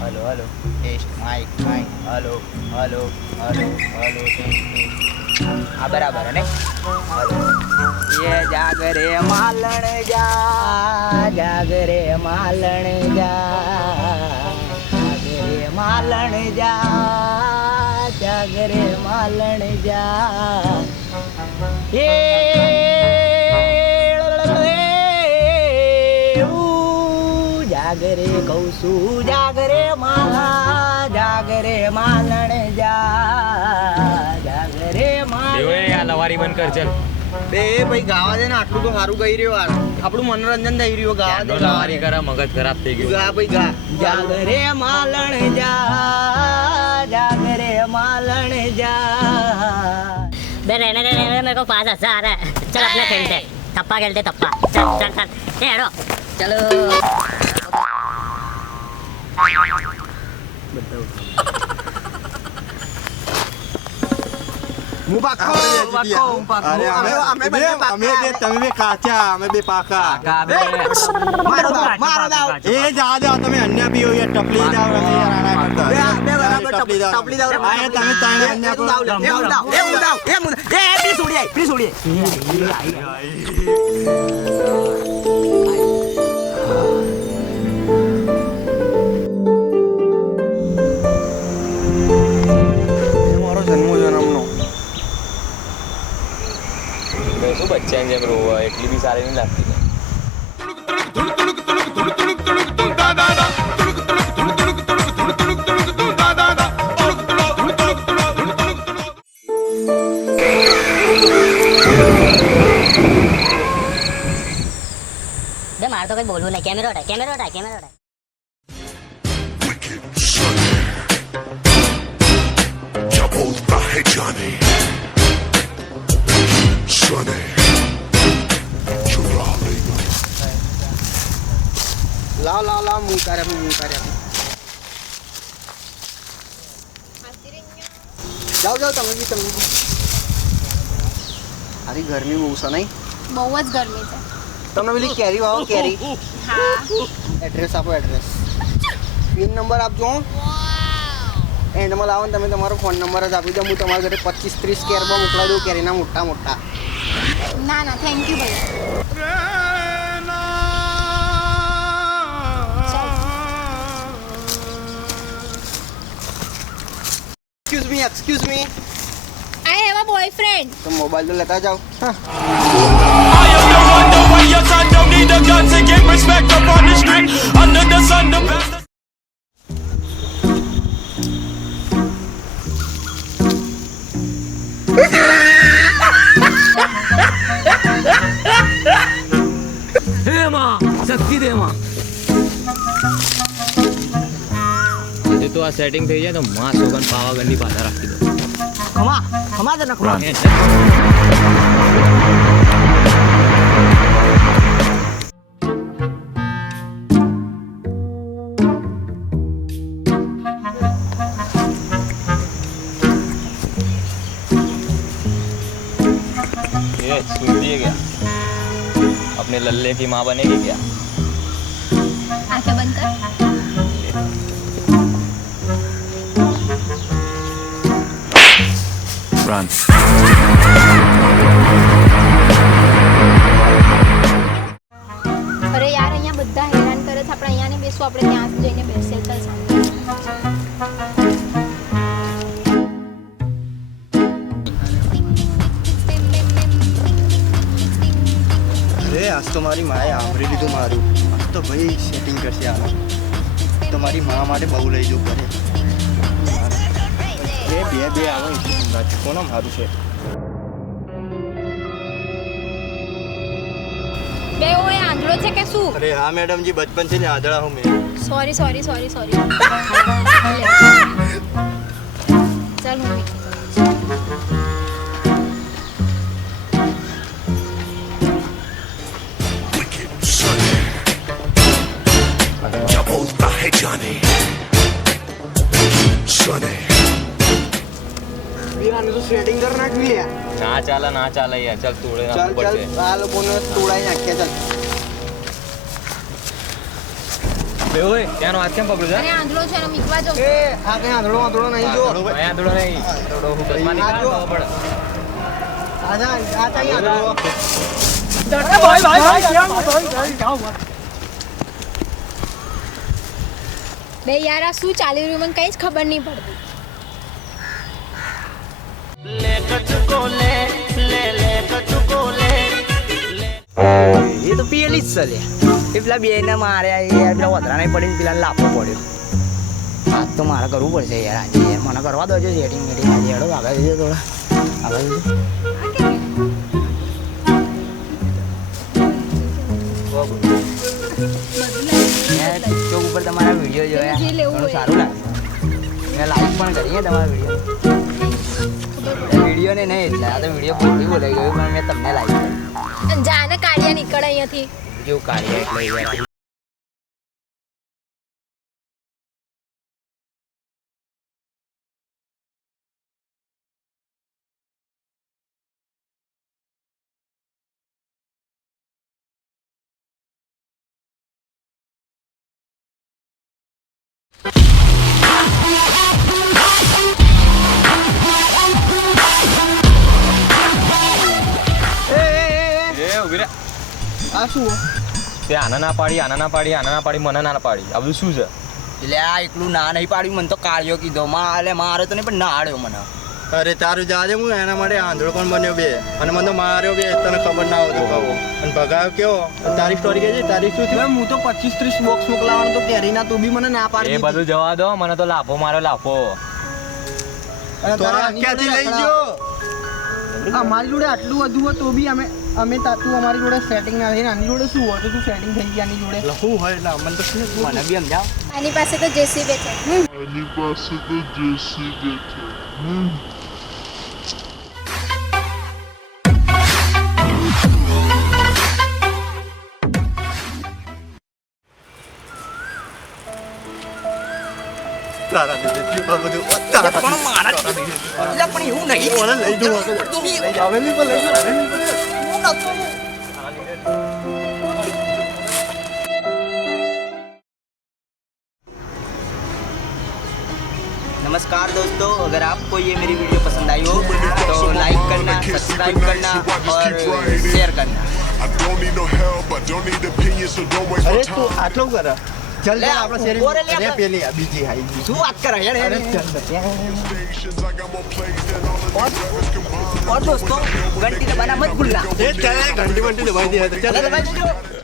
Hello hello test mic mic hello hello hello hello test આ બરાબર ને hello ये जागरे मालण जा जागरे मालण जा जागरे मालण जा जागरे मालण जा ये जागरे कौसु जागरे माला जागरे मालण જા જાગરે માલણ આ લવારી બંધ કર ચલ બે ભાઈ ગાવા દે ને આટલું તો સારું ગઈ રહ્યો આપણું મનોરંજન થઈ રહ્યું ગાવા દે લવારી કરા મગજ ખરાબ થઈ ગયું ગા ભાઈ ગા જાગરે માલણ જા જાગરે માલણ જા बे रहने दे मेरे को 5,000 आ रहा है चल अपने खेलते थप्पा खेलते थप्पा चल चल चल ए हेडो चलो હું પાકો અમે બે તમે બે કાચા અમે બે પાકા મારો દાવ એ જા તમે અન્ય પીઓ યાર ટપલી દાવ રમે યાર આના કરતા બે બરાબર ટપલી દાવ આ તમે તાણે અન્ય કો એ પ્લીઝ ઉડી મારો જન્મનો શું બચ્ચાને જેમ રોવા એટલી બી સારી નહીં લાગતી बे मार तो कहीं बोलूं नहीं कैमरा उठा क्या बोलता है जाने सुने चुरा लेगा લાવ હું તારે જાઓ તમે બી આરી ગરમી બહુ છે નહીં બહુ જ ગરમી છે તમે પેલી કેરી વાવો કેરી હા એડ્રેસ આપો એડ્રેસ પિન નંબર આપજો એન્ડમાં લાવો ને તમે તમારો ફોન નંબર જ આપી દો હું તમારા ઘરે 25-30 કેરમાં મોકલા દઉં કેરીના મોટા ના થેન્ક યુ ભાઈ excuse me I have a boyfriend તો મોબાઈલ તો લેતા જાઓ I am the one, the way your son don't need a gun to get respect up on the street. Under the sun, the best. હે માં શક્તિ દે માં આજે તો આ સેટિંગ થઈ જાય તો માં સોગન પાવાગઢની પાછા રાખી દો ખમા જનક ये सुन दिए क्या अपने लल्ले की माँ बनेगी क्या आंखें बंद कर Run. અરે યાર અહીંયા બધા હેરાન કરે છે આપણે અહીંયા નહીં બેસવું આપણે ત્યાં જઈને બેસીએ ચાલ શાંતિ અરે આજ તો મારી માએ આંભરી લીધું મારું આજ તો ભાઈ સેટિંગ કરશે આનું તો મારી મા માટે બહુ લઈ જવું પડે બે આવે એટલું કોનો મારું છે બે ઓય આંધળો છે કે શું અરે હા મેડમજી બચપન છે ને આદળા હું મેં સોરી ચાલ હું सुने क्या बोलता है जाने सुने આનું તો સેટિંગ કરી નાખવી લે ના ચાલે યાર ચાલ તોડે ચાલ નાખવું પડશે આ લોકોને તોડાઈ નાખ્યા ચાલ એવું હોય ત્યાંનો હાથ કેમ પકડું છે અને આંધળો છે એનો મીકવા જાઉં એ આ કઈ આંધળો વાંધળો નહીં જો અહીંયા આંધળો નહીં આંધળો હું બસમાં નીકળ્યો ખબર પડે આજા આ ચાઈ આંધળો બે યાર આ શું ચાલી રહ્યું મને કઈ જ ખબર નહીં પડતી એ તો પેલી જ છે એ પેલા બે ને માર્યા યાર પેલા વધરા નહીં પડીને પેલા લાફો પડ્યો આજ તો મારે કરવું પડશે યાર આજે યાર મને કરવા દો સેટિંગ મેટિંગ આજે હેડો આગળ જજો થોડા આગળ જજો ટિકટોક ઉપર તમારા વિડીયો જોયા જે લેવું ઘણું હોય. સારું લાગે મેં લાઈક પણ કરીએ તમારા વિડીયો ને નહીં એટલે આ તો વિડીયો ખોટી બોલાઈ ગયો પણ મેં તમને લાઈક કરી જાને કાઢ્યા નીકળે અહીંયાથી કેવું કાર્ય એટલે યાર એ ઉભી રે આ શું તે આના ના પાડી આના ના પાડી આના ના પાડી મને ના પાડી આ બધું શું છે એટલે આ એકલું ના નહીં પાડ્યું મને તો કાળિયો કીધો મારે તો નહીં પણ ના આડ્યો મને અરે તારું જાજે હું એના માટે આંધળો પણ બન્યો બે અને મને તો માર્યો બે તને ખબર ના આવતું કહો અને ભગાયો કેવો તારી સ્ટોરી કે છે તારી શું થયું હું તો 25-30 બોક્સ મોકલાવાનું તો કેરીના તું બી મને ના એ પાડી બધું જવા દો મને તો લાફો મારો લાફો તો આ ક્યાંથી લઈ ગયો અમારી જોડે આટલું બધું હોય તો બી અમે તું અમારી જોડે સેટિંગ ના થઈને આની જોડે શું હોય તો તું સેટિંગ થઈ ગયા આની જોડે શું હોય એટલે મને તો શું મને બી સમજાવ આની પાસે તો જેસીબી છે તારા લીધે થયું આ બધું તારા પણ મારા એટલે પણ એવું નહીં મને લઈ જવું તું બી હવેલી પર લઈ જાઓ नमस्कार दोस्तों अगर आपको ये मेरी वीडियो पसंद आई हो तो लाइक करना सब्सक्राइब करना और शेयर करना I don't need no help, I don't need opinions, so don't waste my અરે time. તું આટલું કરે ચાલ લે, આપણે શેરી બોરે લે અરે આપણે. પેલી આ બીજી હાઈ ગઈ શું વાત કરે યાર અરે ચાલ Stations, I got more plays than all of these rappers combined. और दोस्तों घंटी दबाना मत भूलना એ ચાલ ઘંટી બંટી દબાઈ દે ચાલ दबाई दीजिए